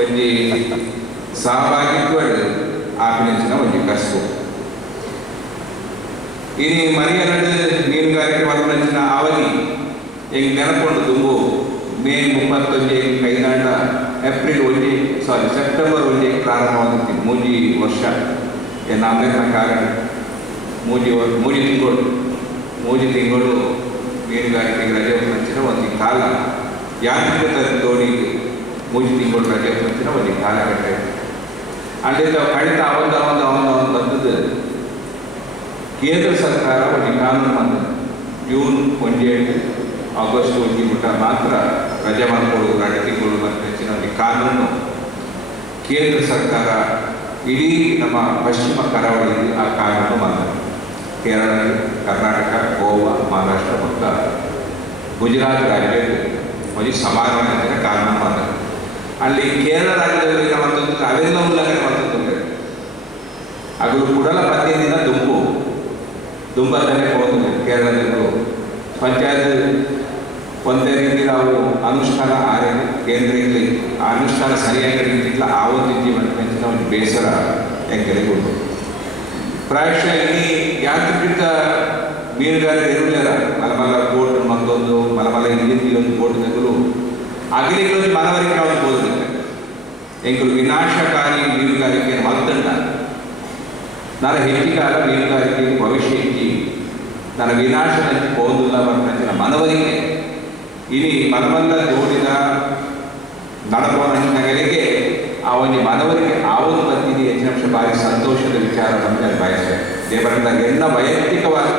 ಒಂಜಿ ಸಹಭಾಗಿತ್ವಡ್ ಆಪಿನಿಂಚಿನ ಒಂಜಿ ಕಸಬು ಇನಿ ಮರಿಯನಡು ಮೀನುಗಾರಿಕೆ ವರ್ಣಿಂಚಿನ ಅವಧಿ ಈಗ ನೆನಪುಂಡು ತುಂಬು? ಮೇ ಮುಪ್ಪತ್ತೊಂಜಿ ಕೈದಾಂಡ ಏಪ್ರಿಲ್ ಒಂಜಿ ಸಾರಿ ಸೆಪ್ಟೆಂಬರ್ ಒಂಜಿ ಪ್ರಾರಂಭವಾಗುತ್ತೆ ಮೂಜಿ ವರ್ಷ. ಏನು ಕಾರಣ ಮೂಜಿ ಮೂಜಿ ತಿಂಗಳು. ಮೂಜಿ ತಿಂಗಳು ಮೀನುಗಾರಿಕೆಗೆ ರಜೆ ಹೊಂದಿನ ಒಂದು ಕಾಲ. ಯಾಂತ್ರಿಕ ದೋಣಿಗೆ ಮೂಜಿ ತಿಂಗಳು ರಜೆ ಹೊಂದಿನ ಒಂದು ಕಾಲಘಟ್ಟ. ಅಲ್ಲಿಂದ ಕಳೆದ ಅವಂದ ಅವಂದ ಅವಂದ ಅವಂದ ಬಂದದ್ದು ಕೇಂದ್ರ ಸರ್ಕಾರ ಒಂದು ಕಾನೂನು ಬಂದ ಜೂನ್ ಒಂಜೇಳು ಆಗಸ್ಟ್ ಒಂದು ಮುಟ್ಟ ಮಾತ್ರ ರಜೆ ಎರಡು ತಿಂಗಳು ಮತ್ತು ಹೆಚ್ಚಿನ ಒಂದು ಕಾನೂನು. ಕೇಂದ್ರ ಸರ್ಕಾರ ಇಡೀ ನಮ್ಮ ಪಶ್ಚಿಮ ಕರಾವಳಿಯಲ್ಲಿ ಆ ಕಾನೂನು ಬಂದ ಕೇರಳ, ಕರ್ನಾಟಕ, ಗೋವಾ, ಮಹಾರಾಷ್ಟ್ರ ಮತ್ತು ಗುಜರಾತ್ ರಾಜ್ಯದಲ್ಲಿ ಒಂದು ಸಮಾನ ಕಾನೂನು ಬಂದ ಅಲ್ಲಿ ಕೇರಳ ರಾಜ್ಯದಲ್ಲಿ ಅವೆಲ್ಲ ಉಲ್ಲಂಘನೆ ಮಾಡ್ತಿದ್ದಾರೆ ಅದು ಕುಡಲ ಪದ್ಯದಿಂದ ದುಂಬು. ದುಂಬತ್ತನೇ ಹೋಗುತ್ತದೆ ಕೇರಳದಲ್ಲಿ ಪಂಚಾಯತ್ ಒಂದೇ ರೀತಿ ನಾವು ಅನುಷ್ಠಾನ ಆರೆ ಕೇಂದ್ರದಲ್ಲಿ ಆ ಅನುಷ್ಠಾನ ಸರಿಯಾಗಿ ರೀತಿಲ್ಲ ಆ ಒಂದು ಜೀವನ ಒಂದು ಬೇಸರ ಹೆಂಗೆ ಪ್ರಾಯಶಃ ಇಲ್ಲಿ ಯಾಂತ್ರಿಕ ಮೀನುಗಾರಿಕೆ ಇರಲಿಲ್ಲ ಮಲಮಲ ಬೋಟ್ ಮತ್ತೊಂದು, ಮಲಮಲ ಇಲ್ಲಿ ಒಂದು ಬೋಟ್ ತೆಗೆದು ಅಗಲಿಗೆ ಮನವರಿಕೆ ಅವ್ರು ವಿನಾಶಕಾರಿ ಮೀನುಗಾರಿಕೆ ಮತ್ತಂಡ ನನ್ನ ಹೆಚ್ಚಿಗಾಲ ಮೀನುಗಾರಿಕೆ ಭವಿಷ್ಯ ಇಚ್ಚಿ ನನ್ನ ವಿನಾಶದಲ್ಲಿ ಹೋದಿಲ್ಲ ಬರ್ತಂಚಿನ ಮನವರಿಕೆ ಇನಿ ಮನವಲ್ಲ ಜೋಡಿದ ನಡಪನಗಳಿಗೆ ಆ ಒಂದು ಮನವರಿಕೆ ಆವತ್ತು ಬಂದಿದೆ ಹೆಚ್ಚಿನ ಭಾರಿ ಸಂತೋಷದ ವಿಚಾರ ನಮಗೆ ಬಯಸ್ತೇವೆ ದೇವರಿಂದ ಎಲ್ಲ ವೈಯಕ್ತಿಕವಾಗಿ